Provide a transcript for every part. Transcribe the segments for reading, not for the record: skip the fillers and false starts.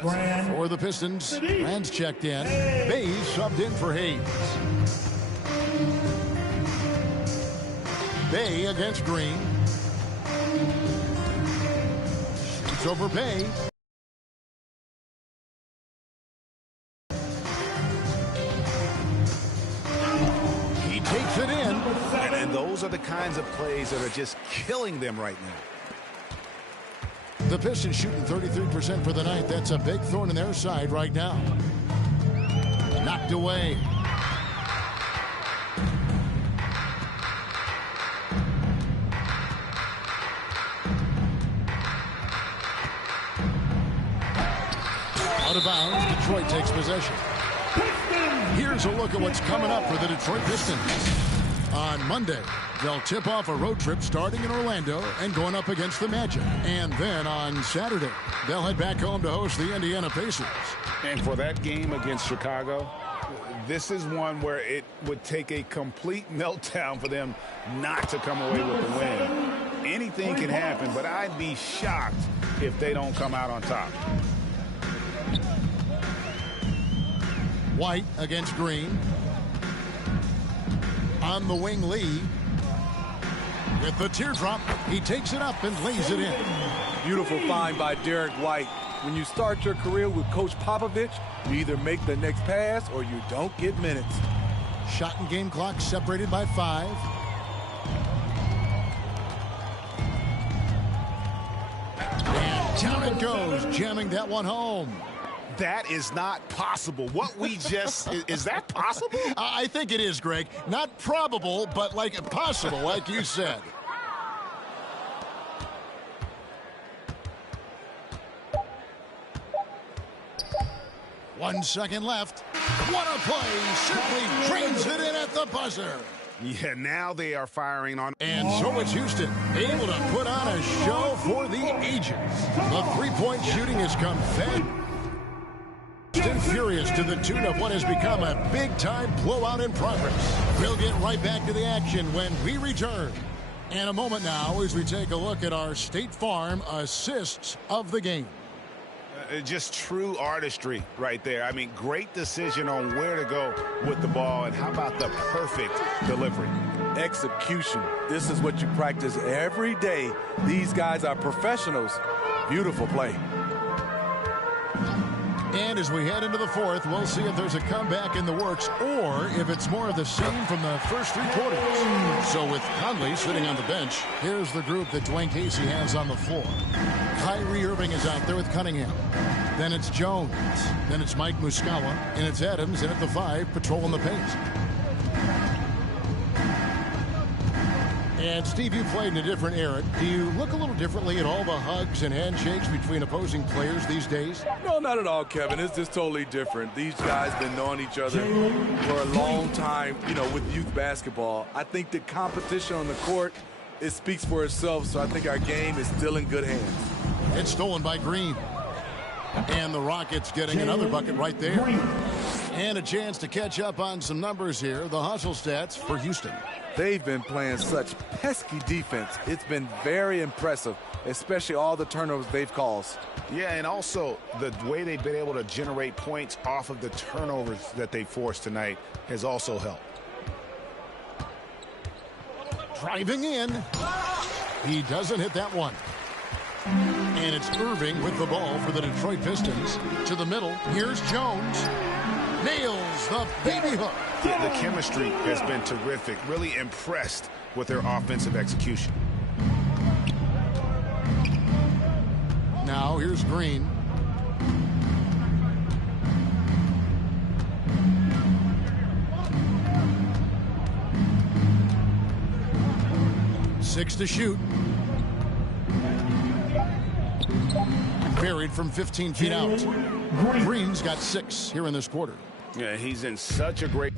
For the Pistons, Rand's checked in. Bays subbed in for Hayes. Bay against Green. It's over Bay. He takes it in. And those are the kinds of plays that are just killing them right now. The Pistons shooting 33% for the night. That's a big thorn in their side right now. Knocked away. Out of bounds, Detroit takes possession. Here's a look at what's coming up for the Detroit Pistons. On Monday, they'll tip off a road trip starting in Orlando and going up against the Magic. And then on Saturday, they'll head back home to host the Indiana Pacers. And for that game against Chicago, this is one where it would take a complete meltdown for them not to come away with the win. Anything can happen, but I'd be shocked if they don't come out on top. White against Green. On the wing, Lee. With the teardrop, he takes it up and lays it in. Beautiful find by Derek White. When you start your career with Coach Popovich, you either make the next pass or you don't get minutes. Shot and game clock separated by 5. And down it goes, jamming that one home. That is not possible. What we just, is that possible? I think it is, Greg. Not probable, but like possible, like you said. One second left. What a play. Simply drains it in at the buzzer. Yeah, now they are firing on. And so it's Houston, able to put on a show for the ages. The three-point shooting has come fast and furious to the tune of what has become a big-time blowout in progress. We'll get right back to the action when we return. In a moment now as we take a look at our State Farm assists of the game. Just true artistry right there. I mean, great decision on where to go with the ball, and how about the perfect delivery? Execution. This is what you practice every day. These guys are professionals. Beautiful play. And as we head into the fourth, we'll see if there's a comeback in the works or if it's more of the same from the first 3 quarters. So with Conley sitting on the bench, here's the group that Dwayne Casey has on the floor. Kyrie Irving is out there with Cunningham. Then it's Jones. Then it's Mike Muscala. And it's Adams in at the 5, patrolling the paint. And, Steve, you played in a different era. Do you look a little differently at all the hugs and handshakes between opposing players these days? No, not at all, Kevin. It's just totally different. These guys been knowing each other for a long time, you know, with youth basketball. I think the competition on the court, it speaks for itself, so I think our game is still in good hands. It's stolen by Green. And the Rockets getting another bucket right there. And a chance to catch up on some numbers here. The hustle stats for Houston. They've been playing such pesky defense. It's been very impressive, especially all the turnovers they've caused. Yeah, and also the way they've been able to generate points off of the turnovers that they forced tonight has also helped. Driving in. He doesn't hit that one. And it's Irving with the ball for the Detroit Pistons. To the middle. Here's Jones. Nails the baby hook. The chemistry has been terrific. Really impressed with their offensive execution. Now here's Green. Six to shoot. Buried from 15 feet out. Green's got 6 here in this quarter. Yeah, he's in such a great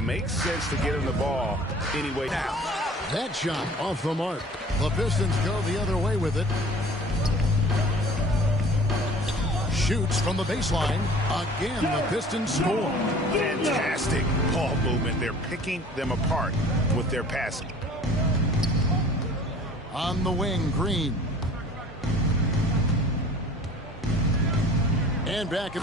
now. Makes sense to get him the ball anyway. Now, that shot off the mark. The Pistons go the other way with it. Shoots from the baseline. Again, the Pistons score. Fantastic ball movement. They're picking them apart with their passing. On the wing, Green. And back at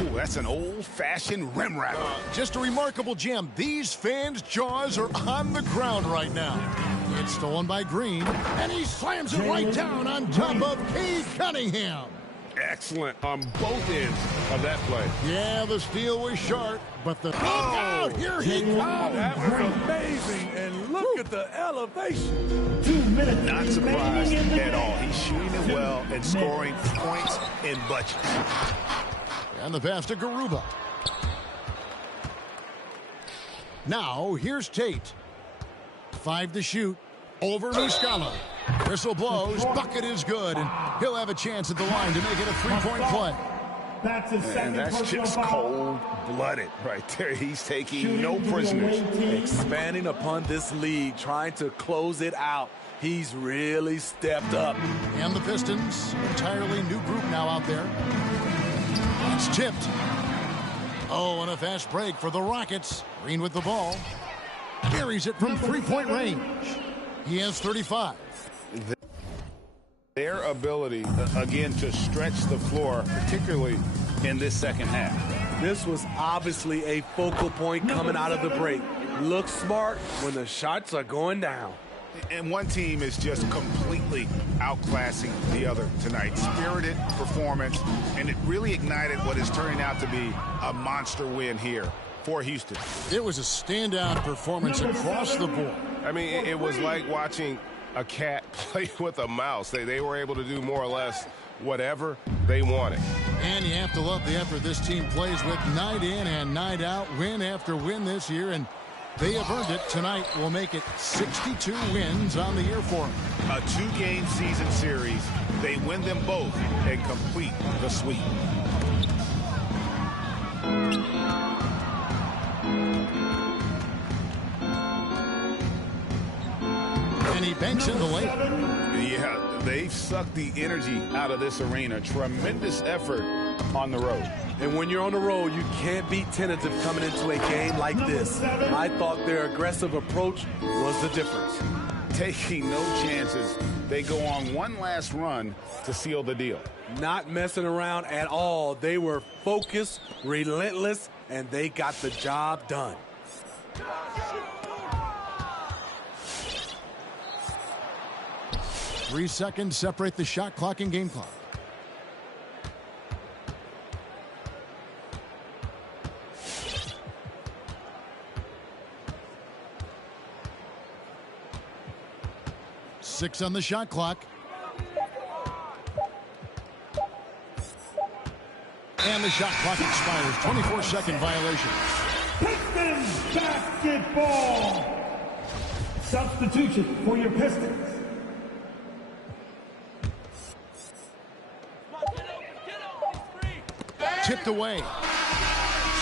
Ooh, that's an old-fashioned rim wrapper. Just a remarkable gem. These fans' jaws are on the ground right now. It's stolen by Green, and he slams it right down on top of Cade Cunningham. Excellent on both ends of that play. Yeah, the steal was sharp, but the out, here he comes. That was amazing, and look at the elevation. 2 minutes. Not surprised at all. He's shooting it well and scoring points in bunches. And the pass to Garuba. Now, here's Tate. 5 to shoot. Over Muscala. Whistle blows. Bucket is good. And he'll have a chance at the line to make it a three-point play. That's his second. And that's just cold-blooded right there. He's taking no prisoners. Expanding upon this lead, trying to close it out. He's really stepped up. And the Pistons, entirely new group now out there. It's tipped. Oh, and a fast break for the Rockets. Green with the ball. Carries it from three-point range. He has 35. Their ability, again, to stretch the floor, particularly in this second half. This was obviously a focal point coming out of the break. Look smart when the shots are going down. And one team is just completely outclassing the other tonight. Spirited performance, and it really ignited what is turning out to be a monster win here for Houston. It was a standout performance across the board. I mean, it was like watching a cat play with a mouse. They were able to do more or less whatever they wanted. And you have to love the effort this team plays with night in and night out, win after win this year, and they have earned it. Tonight will make it 62 wins on the year for them. A 2-game season series. They win them both and complete the sweep. And he banks in the late. Yeah, they've sucked the energy out of this arena. Tremendous effort on the road. And when you're on the road, you can't be tentative coming into a game like this. I thought their aggressive approach was the difference. Taking no chances. They go on one last run to seal the deal. Not messing around at all. They were focused, relentless, and they got the job done. 3 seconds separate the shot clock and game clock. Six on the shot clock. And the shot clock expires. 24-second violation. Pistons basketball. Substitution for your Pistons. Tipped away.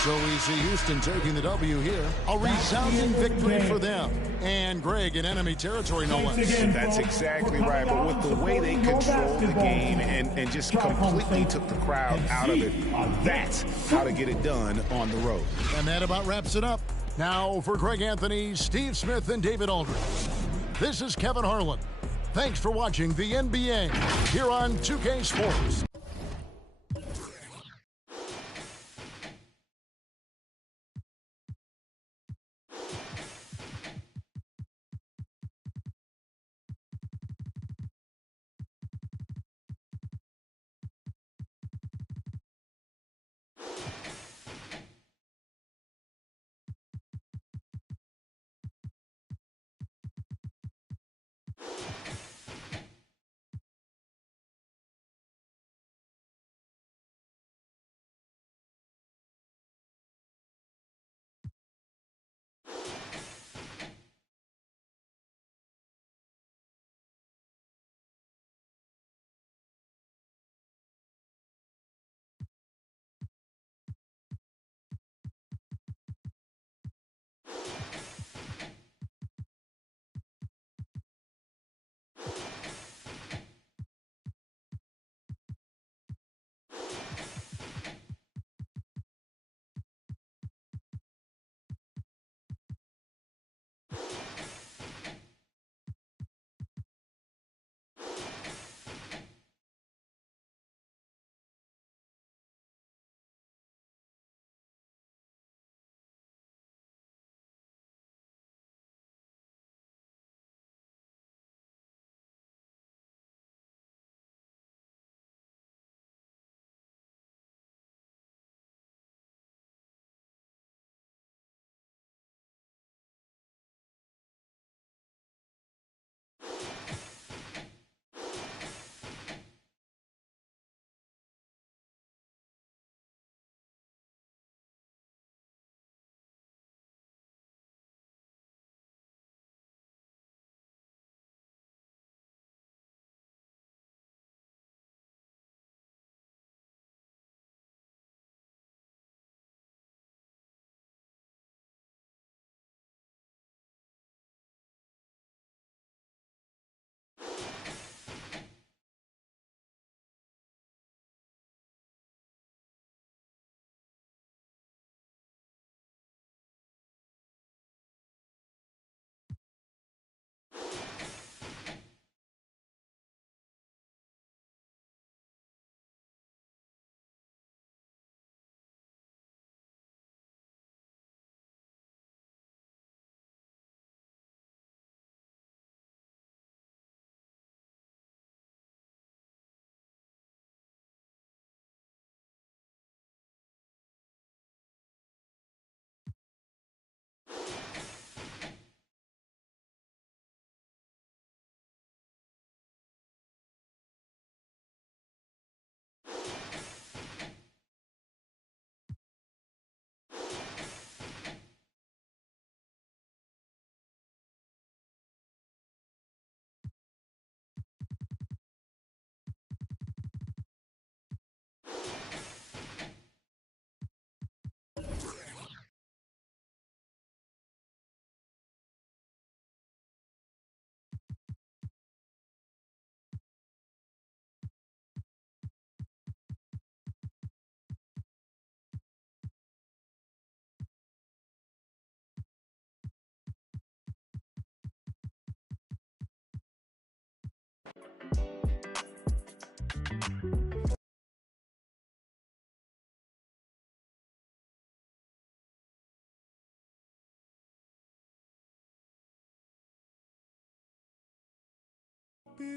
So we see Houston taking the W here. A resounding victory for them. And Greg in enemy territory, no less. That's exactly right. But with the way they controlled the game and just completely took the crowd out of it, that's how to get it done on the road. And that about wraps it up. Now for Greg Anthony, Steve Smith, and David Aldridge. This is Kevin Harlan. Thanks for watching the NBA here on 2K Sports.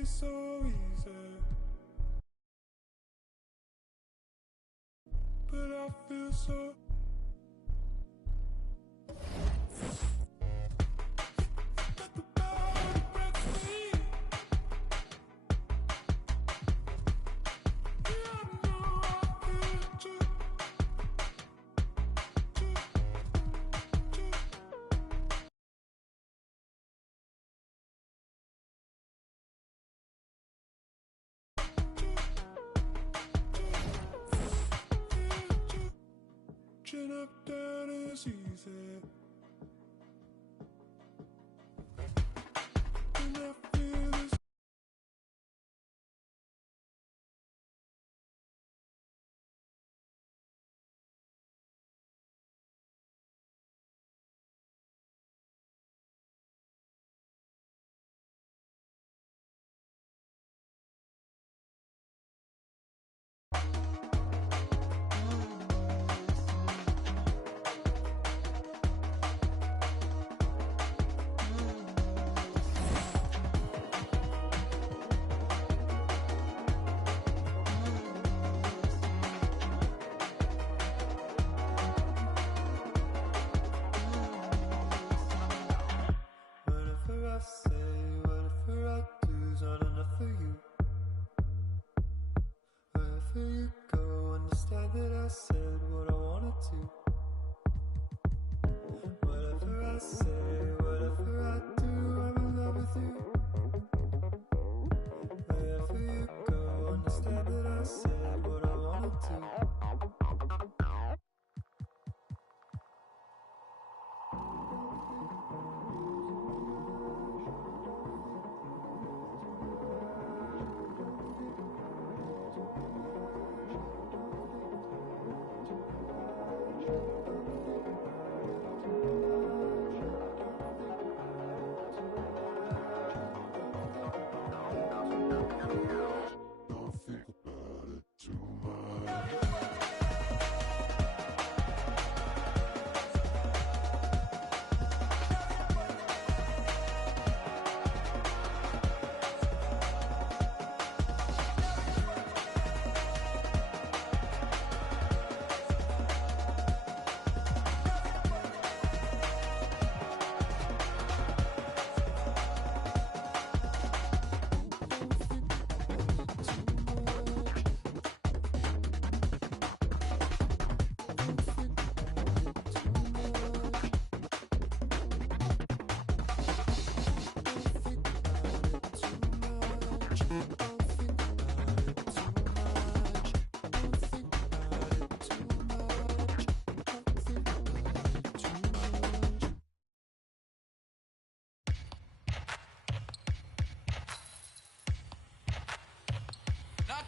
be so easy, but I feel so. Chin up, down is easy. And I feel this. Whatever I say, whatever I do's not enough for you. Wherever you go, understand that I said what I wanted to. Whatever I say, whatever I do, I'm in love with you. Wherever you go, understand that I said what I wanted to.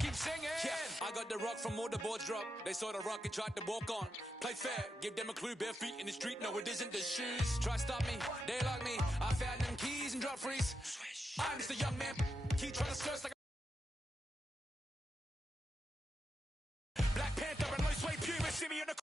Keep singing. Yeah, I got the rock from all the boards drop. They saw the rock and tried to walk on. Play fair, give them a clue. Bare feet in the street, no it isn't the shoes. Try stop me, they like me. I found them keys and drop freeze. I'm just a young man, keep trying to search like a Black Panther and low sway pubis. See me in the